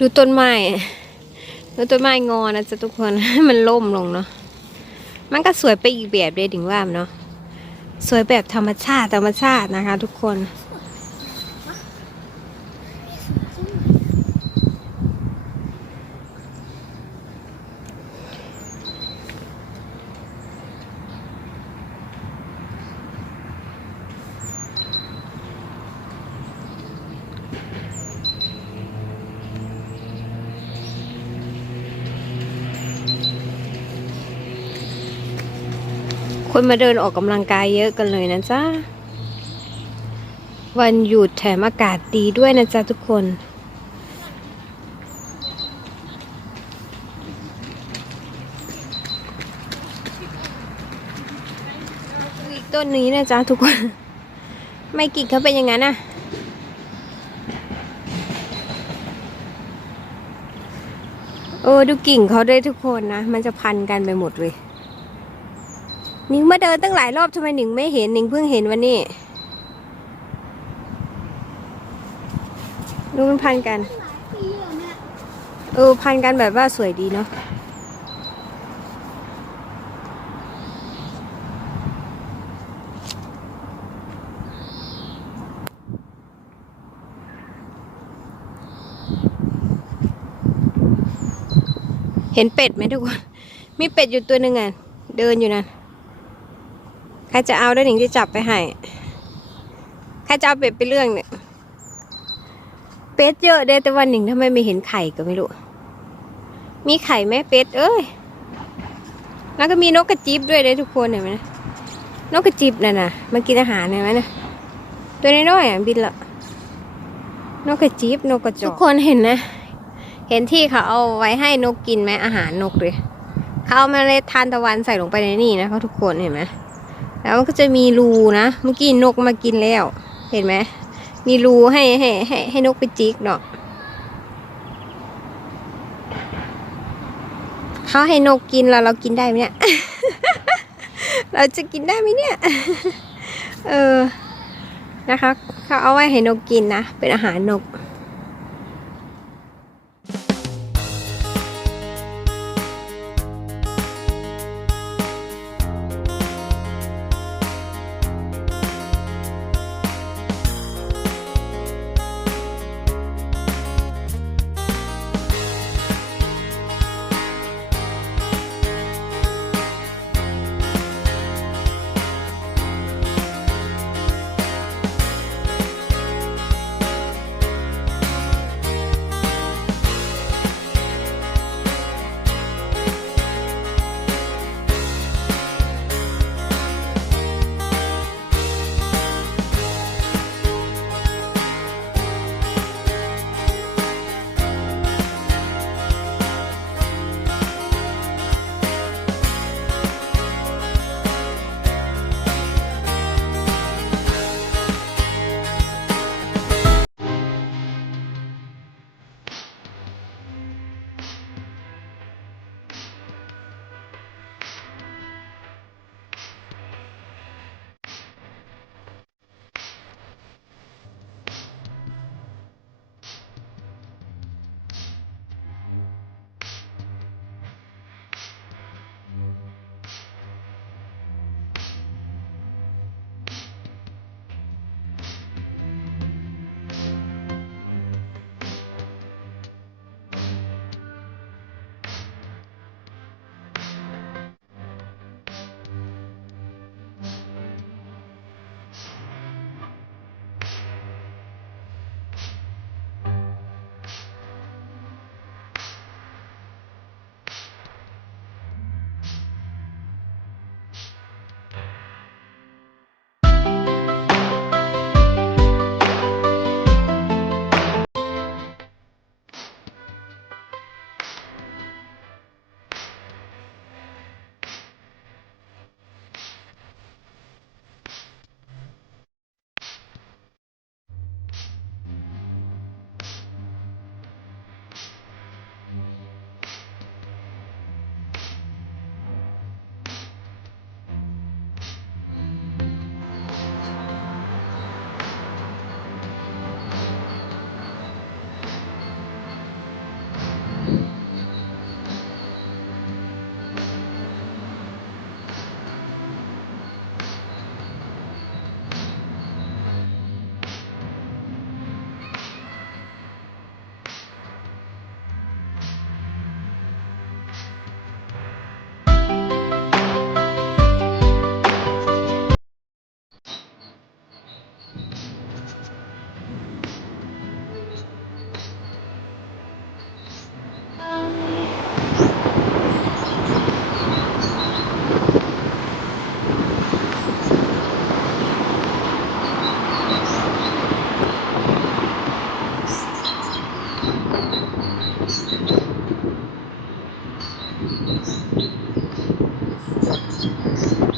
ดูต้นไม้ดูต้นไม้งอนะจ๊ะทุกคนให้มันล่มลงเนาะมันก็สวยไปอีกแบบเลยถึงว่าเนาะสวยแบบธรรมชาติธรรมชาตินะคะ ทุกคน คนมาเดินออกกำลังกายเยอะกันเลยนะจ๊ะ วันหยุดแถมอากาศดีด้วยนะจ๊ะทุกคน อีกต้นนี้นะจ๊ะทุกคน ไม่กิ่งเขาเป็นอย่างนั้นนะโอ้ดูกิ่งเขาด้วยทุกคนนะ มันจะพันกันไปหมดเลย หนิงมาเดินตั้งหลายรอบทำไมหนิงไม่เห็นหนิงเพิ่งเห็นวันนี้ดูมันพันกัน เออพันกันแบบว่าสวยดีเนาะเห็นเป็ดไหมทุกคน มีเป็ดอยู่ตัวหนึ่งอะ เดินอยู่นะ ใครจะเอาด้วยหนิงจะจับไปให้ ใครจะเอาเป็ดไปเรื่องเนี่ย เป็ดเยอะเด้แต่วันหนึ่งทำไมไม่เห็นไข่ก็ไม่รู้ มีไข่ไหมเป็ด เอ้ย แล้วก็มีนกกระจิบด้วยเด้ทุกคนเห็นไหมนะนกกระจิบน่ะนะมันกินอาหารเห็นไหมนะตัวน้อยๆอะบินละนกกระจิบนกกระจอกทุกคนเห็นนะ เห็นที่เขาเอาไว้ให้นกกินไหมอาหารนกเลยเขาเอาเมล็ดทานตะวันใส่ลงไปในนี่นะเขาทุกคนเห็นไหม แล้วมันก็จะมีรูนะเมื่อกี้นกมากินแล้ว เห็นไหมมีรูให้ให้ให้ให้นกไปจิกเนาะเขาให้นกกินแล้วเรากินได้ไหมเนี่ย เราจะกินได้ไหมเนี่ย เออนะคะเขาเอาไว้ให้นกกินนะ เป็นอาหารนก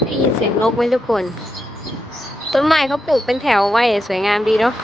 ได้ยินเสียงนกไหมทุกคน ต้นไม้เขาปลูกเป็นแถวไว้ สวยงามดีเนาะ